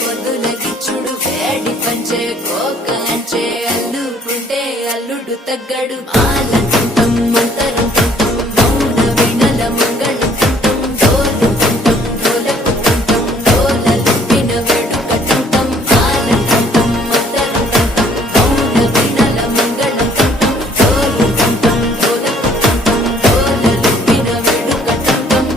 పొద్దులకిచ్చుడు వేడి పంచే కోకంచే అల్లుకుంటే అల్లుడు తగ్గడు ఆలంటుంటం మంతరంటుంటం మౌన వినల మంగళంటుంటం డోలుకుంటం డోలకుంటుంటం డోలలుపిన వేడుకటుంటం ఆలంటుంటం మంతరంటుంటం మౌన వినల మంగళంటుంటం డోలుకుంటం డోలకుంటుంటం డోలలుపిన వేడుకటుంటం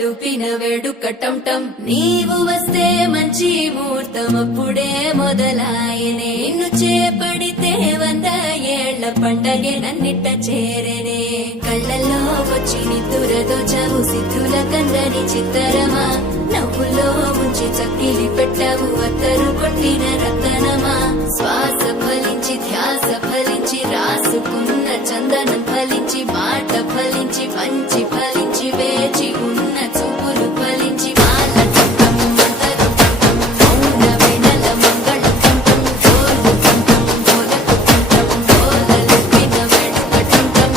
లూపిన వేడుకటంటం నీవు వస్తే మంచి ముహూర్తం అప్పుడే మొదలాయనే నిన్ను చేపడితే 100 ఏళ్ల పండగే నన్నిట్ట చేరనే కళ్ళల్లో వచ్చి నిద్దురదో చవు సిద్ధుల కందని చిత్తరమా నవ్వులో ఉంచి చక్కిలి పెట్టావు అత్తరు కొట్టిన రతనమా శ్వాస ఫలించి ధ్యాస ఫలించి రాసుకున్న చందనం ఫలించి మాట ఫలించి మంచి ఫలించి వేచి ఉన్న చూపులు ఫలించి మాలటంటం మంతరంటం మౌన వినల మంగళంటం డోలుకుంటం డోలకుంటం డోలలుపిన వేడుకటంటం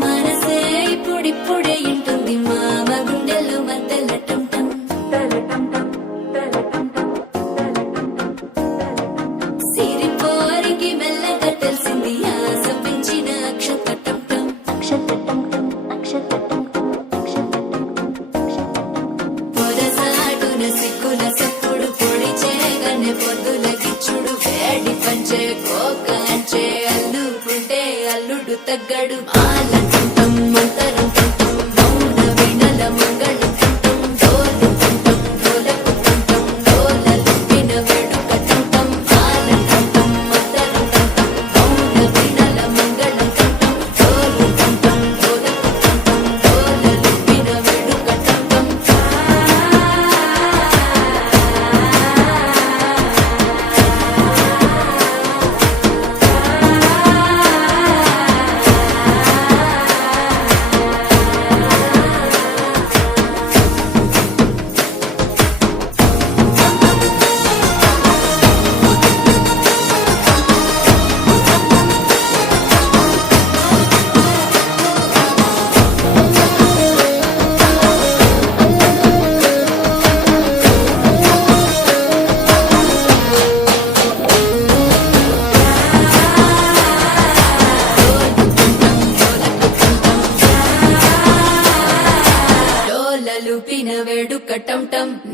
మనసే ఇప్పుడిప్పుడే ఇంటుంది మామ గుండెల్లో మద్దెలటంటం సిరిపోరికి మెల్లగా తెలిసింది ఆశ పెంచిన అక్షతటంటం పొరసాటున సిక్కుల సప్పుడు పొడి చేయగానే పొద్దులకిచ్చుడు వేడి పంచే కోకంచే అల్లుకుంటే అల్లుడు తగ్గడు ఆలంటుంటం మంతరంటుంటం మౌన వినల మంగళంటుంటం డోలుకుంటం డోలకుంటుంటం డోలలుపిన వేడుకటుంటం ఆలంటుంటం మంతరంటుంటం మౌన వినల మంగళంటుంటం డోలుకుంటం డోలకుంటుంటం డోలలుపిన వేడుకటుంటం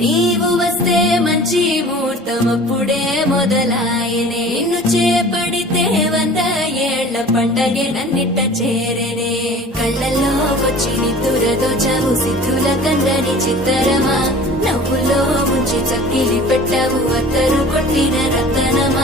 నీవు వస్తే మంచి ముహూర్తం అప్పుడే మొదలాయనే నిన్ను చేపడితే 100 ఏళ్ల పండగే నన్నిట్ట చేరనే కళ్ళల్లో వచ్చి నిద్దురదోచావు సిద్ధుల కందని చిత్తరమా నవ్వులో ముంచి చక్కిలి పెట్టావు అత్తరు కొట్టిన రతనమా